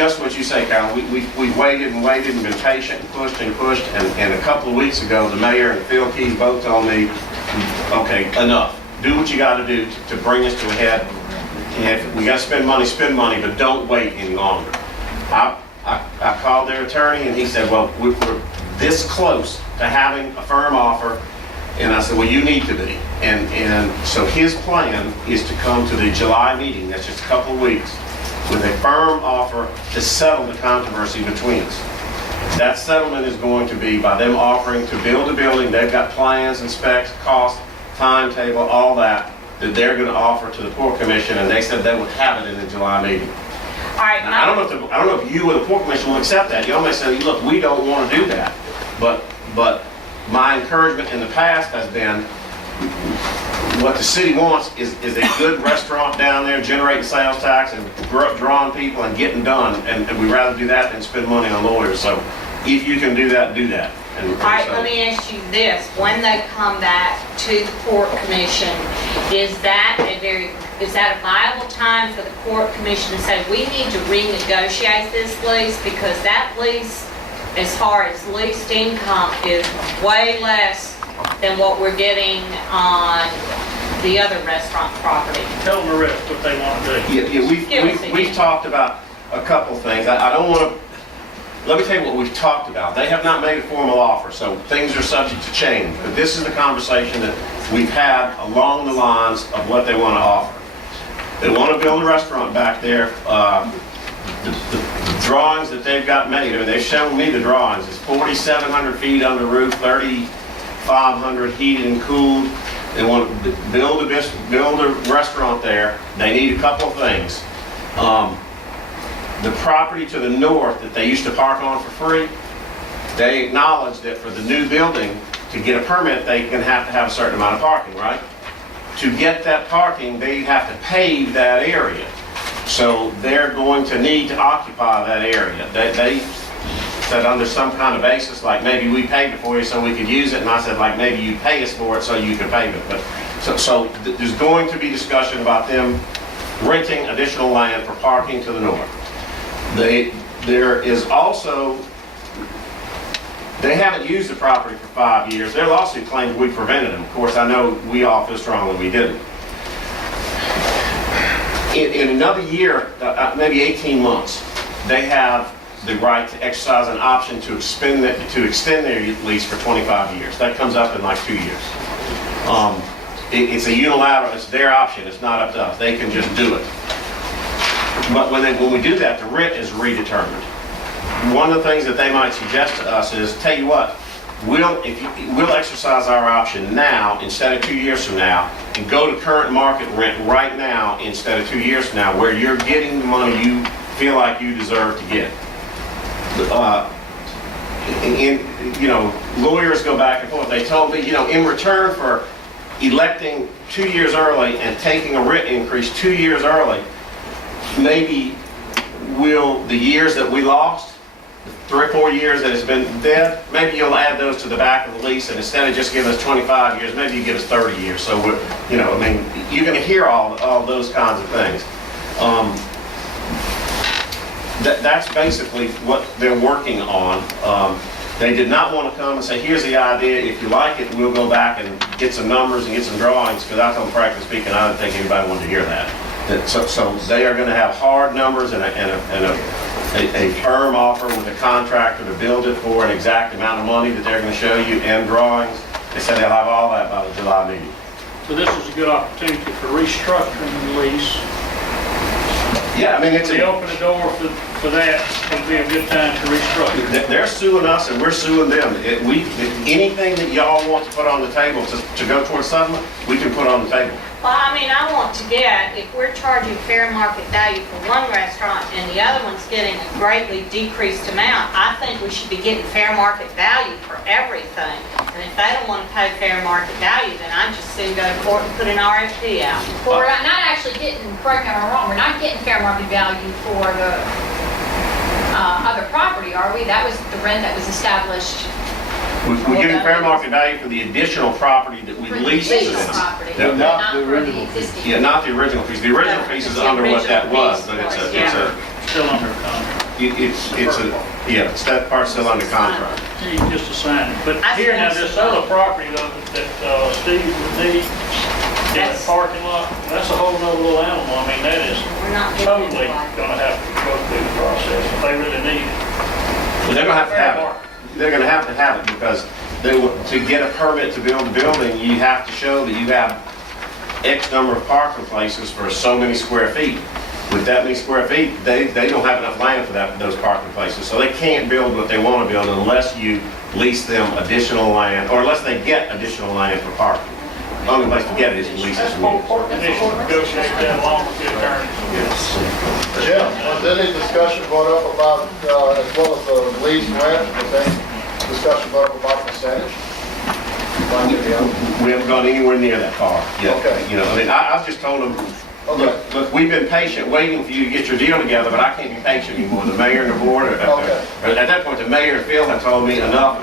just what you say, Carolyn. We waited and waited and been patient and pushed, and a couple of weeks ago, the mayor and Phil Keys both told me, okay, enough. Do what you got to do to bring us to a head. And if we got to spend money, but don't wait any longer. I called their attorney, and he said, well, we're this close to having a firm offer. And I said, well, you need to be. And so his plan is to come to the July meeting, that's just a couple of weeks, with a firm offer to settle the controversy between us. That settlement is going to be by them offering to build a building. They've got plans and specs, cost, timetable, all that they're going to offer to the Port Commission, and they said they would have it in the July meeting. All right, I don't know if you or the Port Commission will accept that. You may say, look, we don't want to do that. But my encouragement in the past has been what the city wants is a good restaurant down there generating sales tax and drawing people and getting done. And we'd rather do that than spend money on lawyers. So if you can do that, do that. All right, let me ask you this. When they come back to the Port Commission, is that a viable time for the Port Commission to say, we need to renegotiate this lease because that lease, as far as leased income, is way less than what we're getting on the other restaurant property? Tell them the rest what they want to do. We've talked about a couple things. I don't want to. Let me tell you what we've talked about. They have not made a formal offer, so things are subject to change. But this is the conversation that we've had along the lines of what they want to offer. They want to build a restaurant back there. The drawings that they've got made, I mean, they've shown me the drawings. It's 4,700 feet under roof, 3,500 heated and cooled. They want to build a restaurant there. They need a couple of things. The property to the north that they used to park on for free, they acknowledge that for the new building, to get a permit, they're going to have a certain amount of parking, right? To get that parking, they have to pave that area. So they're going to need to occupy that area. They said under some kind of basis, like maybe we paved it for you so we could use it, and I said like maybe you pay us for it so you could pave it. But so there's going to be discussion about them renting additional land for parking to the north. There is also, they haven't used the property for 5 years. Their lawsuit claims we prevented them. Of course, I know we all feel strongly we didn't. In another year, maybe 18 months, they have the right to exercise an option to extend their lease for 25 years. That comes up in like 2 years. It's a unilateral, it's their option, it's not up to us. They can just do it. But when we do that, the rent is redetermined. One of the things that they might suggest to us is, tell you what, we'll exercise our option now instead of 2 years from now, and go to current market rent right now instead of 2 years from now, where you're getting the money you feel like you deserve to get. Lawyers go back and forth. They told me, in return for electing 2 years early and taking a rent increase 2 years early, maybe the years that we lost, the 3 or 4 years that it's been dead, maybe you'll add those to the back of the lease, and instead of just giving us 25 years, maybe you give us 30 years. So, you're going to hear all those kinds of things. That's basically what they're working on. They did not want to come and say, here's the idea, if you like it, we'll go back and get some numbers and get some drawings, because I told them, frankly speaking, I didn't think anybody wanted to hear that. So they are going to have hard numbers and a firm offer with a contractor to build it for an exact amount of money that they're going to show you, and drawings. They said they'll have all that by the July meeting. So this is a good opportunity for restructuring the lease. Yeah, I mean, If they open the door for that, it'll be a good time to restructure. They're suing us and we're suing them. Anything that y'all want to put on the table to go towards settlement, we can put on the table. Well, I want to get, if we're charging fair market value for one restaurant and the other one's getting a greatly decreased amount, I think we should be getting fair market value for everything. And if they don't want to pay fair market value, then I just soon go to court and put an RFP out. Well, we're not actually getting, correct me if I'm wrong, we're not getting fair market value for the other property, are we? That was the rent that was established. We're getting fair market value for the additional property that we leased to them. But not the for the original piece. existing. Yeah, not the original piece. The original piece is under what that was, but it's a Still under contract. It's that part's still under contract. You just assign it. But I here now, think this so. other property though, that Steve would need, that That's- parking lot, that's a whole nother little animal. I mean, that is We're not getting totally into that. gonna have to go through the process if they really need it. But they're gonna have to have it. They're gonna have to have it because to get a permit to build a building, you have to show that you have X number of parking places for so many square feet. With that many square feet, they don't have enough land for those parking places. So they can't build what they want to build unless you lease them additional land, or unless they get additional land for parking. The only place to get it is to lease it. And they should negotiate that along with the attorney. Jim, was any discussion brought up about, as well as the lease rent, was any discussion brought up about percentage? One to the other? We haven't gone anywhere near that far yet. Okay. You know, I mean, I've just told them, Okay. look, we've been patient waiting for you to get your deal together, but I can't be patient anymore. The mayor and the board, Okay. at that point, the mayor and Phil have told me enough.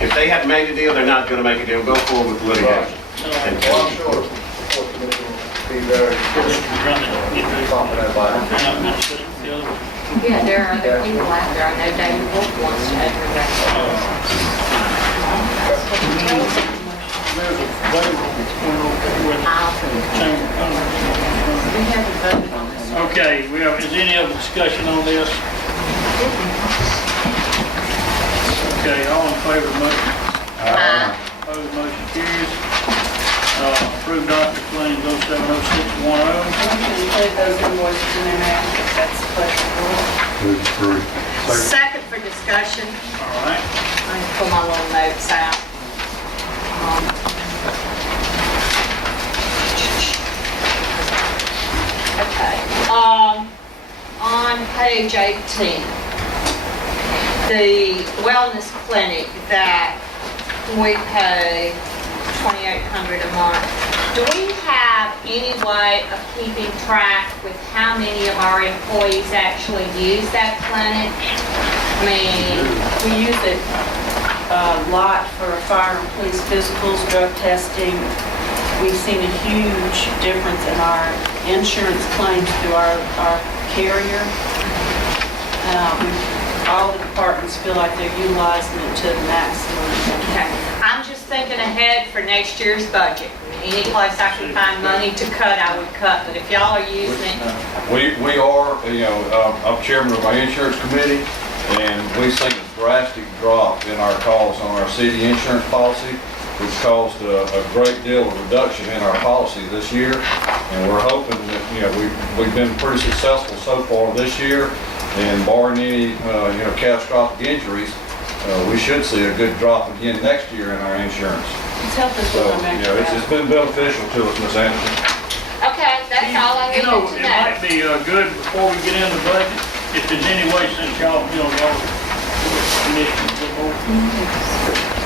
If they hadn't made a deal, they're not gonna make a deal. Go forward with the litigation. And- Well, I'm sure the board committee will be very confident about it. Yeah, there are other people out there. I know David Wolf wants to open a restaurant. There's a vote with We haven't voted on this. Okay, is any other discussion on this? Okay, all in favor of the motion? Opposed, motion carries. Approved Dr. Fleming's 070610. Include those invoices in there now, if that's the pleasure of the board. Second for discussion. All right. I can pull my little notes out. Okay, on page 18, the wellness clinic that we pay $2,800 a month, do we have any way of keeping track with how many of our employees actually use that clinic? I mean, We use it a lot for fire and police physicals, drug testing. We've seen a huge difference in our insurance claims through our carrier. All the departments feel like they're utilizing it to the maximum. okay, I'm just thinking ahead for next year's budget. Any place I can find money to cut, I would cut, but if y'all are using it, We are, I'm chairman of our insurance committee, and we've seen a drastic drop in our calls on our city insurance policy, which caused a great deal of reduction in our policy this year. And we're hoping that, we've been pretty successful so far this year, and barring any, catastrophic injuries, we should see a good drop again next year in our insurance. It's helped us So, with our it's been beneficial to us, Ms. Anderson. okay, that's all I You needed know, to it know. might be good before we get into budget, if there's any way since y'all commissioners, the board,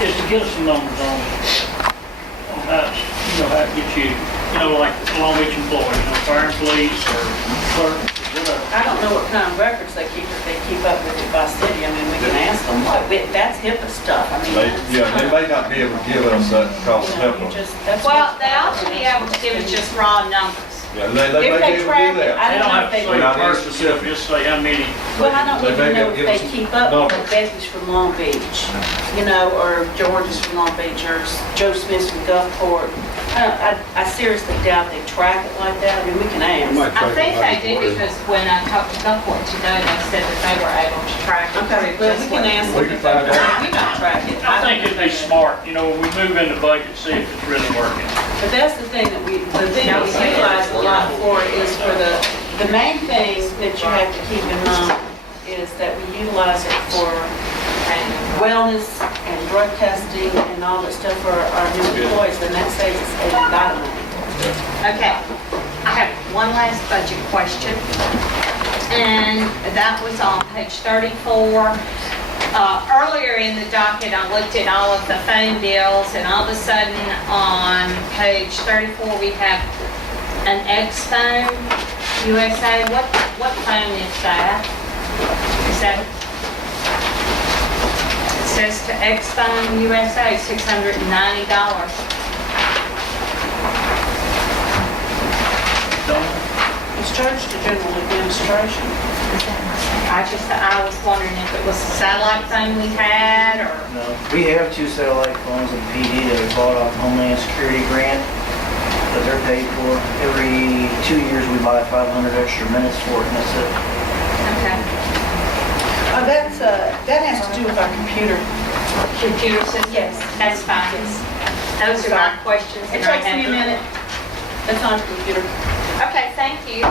is to get us some numbers on how, how it gets you, like Long Beach employees, fire and police or clerk, whatever. I don't know what kind of records they keep, if they keep up with it by city. I mean, we can ask them, that's HIPAA stuff. I mean, They may not be able to give us that cost of HIPAA. Well, they ought to be able to give us just raw numbers. Yeah, they may If be they able to track do it, that. I They don't don't know have if to they, say Not per very specific. just say how many. well, I don't They even may know give if they us keep up with numbers. Betty's from Long Beach, or George's from Long Beach, or Joe Smith's from Gulfport. I seriously doubt they track it like that. I mean, we can ask. I think they did because when I talked to Gulfport today, they said that they were able to track it. Okay, well, we can ask them. We can find out. We don't track it. I think it'd be smart, when we move into budget, see if it's really working. But that's the thing that we utilize a lot for is for the main thing that you have to keep in mind is that we utilize it for wellness and drug testing and all that stuff for our new employees, and that saves us a lot of money. Okay, I have one last budget question, and that was on page 34. Earlier in the docket, I looked at all of the phone bills, and all of a sudden, on page 34, we have an X-Phone USA. What phone is that? Is that? It says to X-Phone USA, $690. It's charged to general administration. I was wondering if it was a satellite thing we had, or, No, we have 2 satellite phones in PD that we bought off Homeland Security grant that they're paid for. Every 2 years, we buy 500 extra minutes for it, and that's it. okay. That has to do with our computer. Computer system? Yes. That's fine. Those are my questions. It and I takes me a have- minute. That's on the computer. Okay, thank you.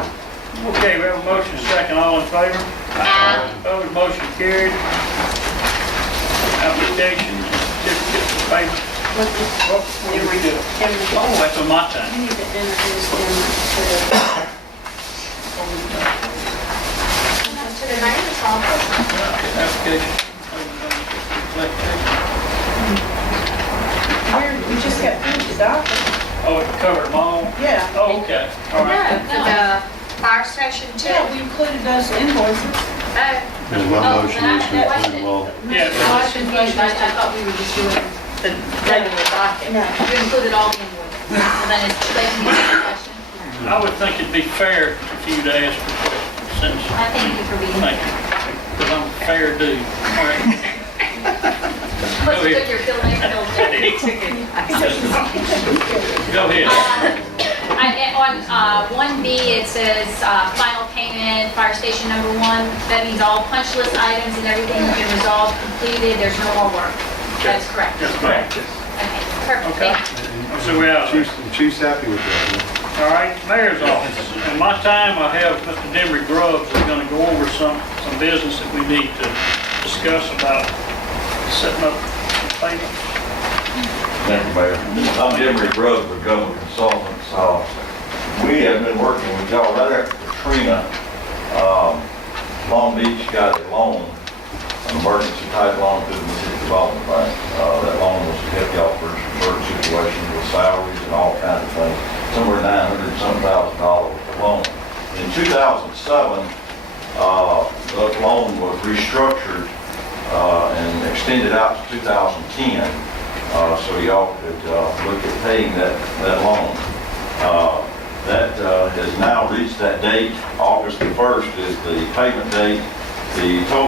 Okay, we have a motion second, all in favor? Aye. Opposed, motion carried. Applications, certificates of payment. What do we do? Oh, that's on my time. You need to introduce them to To the mayor's office. Application. we just got through the docket. Oh, it covered them all? Yeah. Oh, okay, all right. No, the fire station too. Yeah, we included those invoices. Oh, There's one Oh, motion that- is to that approve wasn't- all. Yeah, I was confused. I thought we were just doing the regular docket. No. You included all the invoices. So then it's taking the question. I would think it'd be fair for you to ask for questions, since, I thank you for being thank here. you, because I'm a fair dude. All right. Must have ahead. took your fill name bill. Go ahead. On 1B, it says final payment, fire station number 1. That means all punch list items and everything have been resolved, completed, there's no more work. That's correct. That's correct. Okay, perfect. Okay. Thank you. So we're out. Chief's happy with that. All right, mayor's office. In my time, I have Mr. Demery Grubbs, who's gonna go over some business that we need to discuss about setting up payments. Thank you, Mayor. I'm Emery Grubbs with Government Consultants. We have been working with y'all right after Katrina. Long Beach got a loan, an emergency type loan through the Mississippi Development Bank. That loan was to help y'all for emergency situations with salaries and all kinds of things. Somewhere $900-some-thousand loan. In 2007, the loan was restructured and extended out to 2010. So y'all could look at paying that loan. That has now reached that date. August the 1st is the payment date. The total